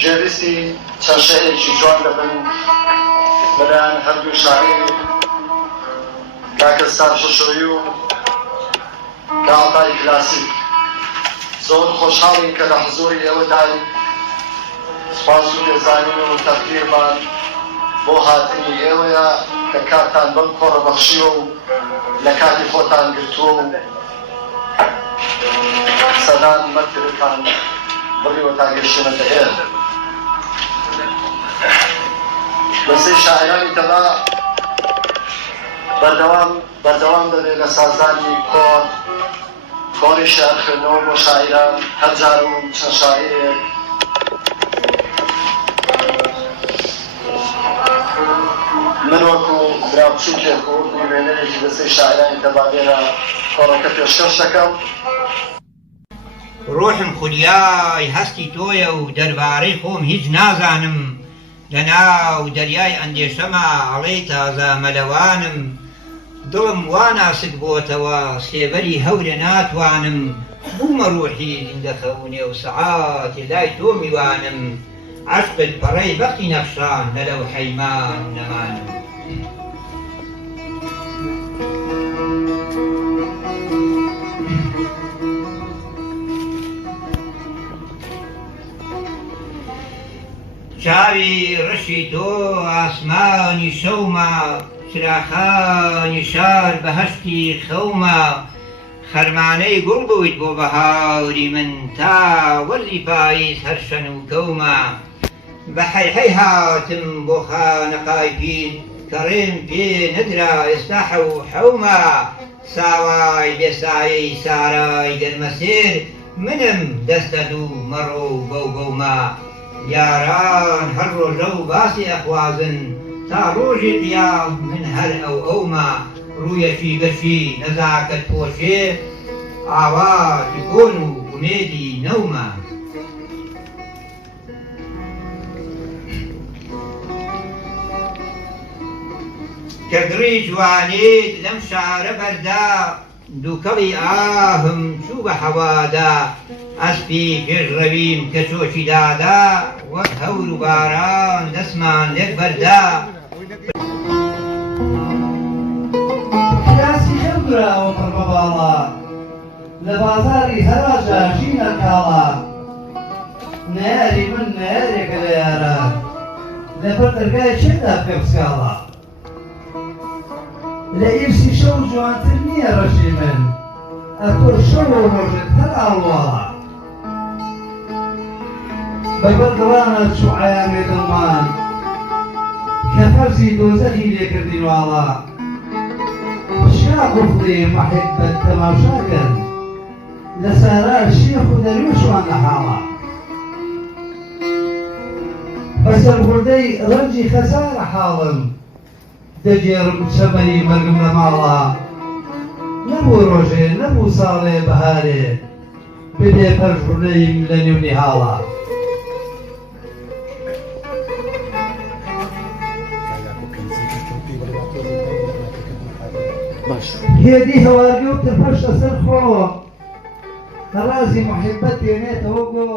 گوێویستی چەند شەعرێکی جوان دەبن بەلایەن هەردوو شاعیر کاکە سارشەشۆیی و کاعەتای کلاسیک. زۆر خۆشحاڵین کە لە حزوری ئێوەدای سپاس و لێزانین و تەقدیرمان بۆ هاتنی ئێوەیە کە کاتتان بەم کۆڕە بەخشیوە و لە کاتی خۆتان گرتووە و سەدان مەرتێکتان بڕیوە تا گەشتنەتە ئێرە. بەسەی شاعرانی تەبا بەردەوام دەبێت لە سازانی کۆڕی شێعرخوێندنەوە بۆ شاعیران هەرجار و چەند شاعیرێک من وەکو براوچووکێک و وێنەرێکی بەسەی شاعرانی تەبا لێرە کۆڕەکە پێشکەش دەکەم. ڕۆحم خولیای هەستی تۆیە و دەربارەی خۆم هیچ نازانم، لەناو دەریای ئەندێشەما هەڵەی تازە مەلەوانم. دڵم وا ناسک بۆتەوە سێبەری هەورە ناتوانم، بوومە ڕوحی زیندەخەونێ و سەعاتی لای تۆ میوانم. عەشقت پەڕەی بەختی نەخشان لە لەوحەیمان نەمانم. چاوی ڕەشی تۆ ئاسمانی شەومە، چراخانی شار بەهەشتی خەومە. خەرمانەی گوڵ بوویت بۆ بەهاوری من، تا وەرزی پاییز هەر شەن و کەومە. بە حەیحەی هاتم بۆ خانەقای پیر، کە ڕێم پێ نەدرا ئێستا حەو حەومە. ساوای بێسایەی سارای گەرمەسێر، منم دەستە دوو مەڕۆ و بەو بەومە. یاران هەر ڕۆژە و باسی ئەخوازن، تا ڕۆژی قیام من هەر ئەومە. ڕوویەکی گەشی نەزاکەت پۆشێ، ئاواتی کۆن و ئومێدی نەومە. کە دڕی جوانێت لەم شارە بەردا، دووکەڵی ئاهم چوو بە حەوادا. ئەسپی پێشڕەویم کە چۆچی دادا، وەک هەور و باران دەستمان لێک بەردا. کراسی هەمراوە پڕ بە باڵا، لە بازاری هەراجە ژینە کاڵا. نەیاری من نەیارێکە لە یارە، لەبەر دەرگای چێدا پێ بسکاڵا. لە ئیرسی شەو جوانتر نییە ڕەشی من، ئەتۆ شەو و ڕۆژت هەر ئاڵواڵە. بەبەر گڵانە چوو عەیامێ دڵمان، کە فەرزی دۆزەخی لێکردینواڵە. شا قوفڵی مەحیبەت تەماشاکەن، لە سارا شێخ و دەروێشمان لە حاڵە. بەسەر خوردەی ڕەنجی خەسارە حاڵم، دەجێڕم چەمەنی مەرگم لە ماڵە. نەبوو ڕۆژێ نەبوو ساڵێ بەهارێ، بدێ پەرژوونەیم لە نێو نیهاڵە. هێدی هەواردی و ترپەشە سەر خۆ، کە ڕازی محیبەت دێنێتەوە گۆ.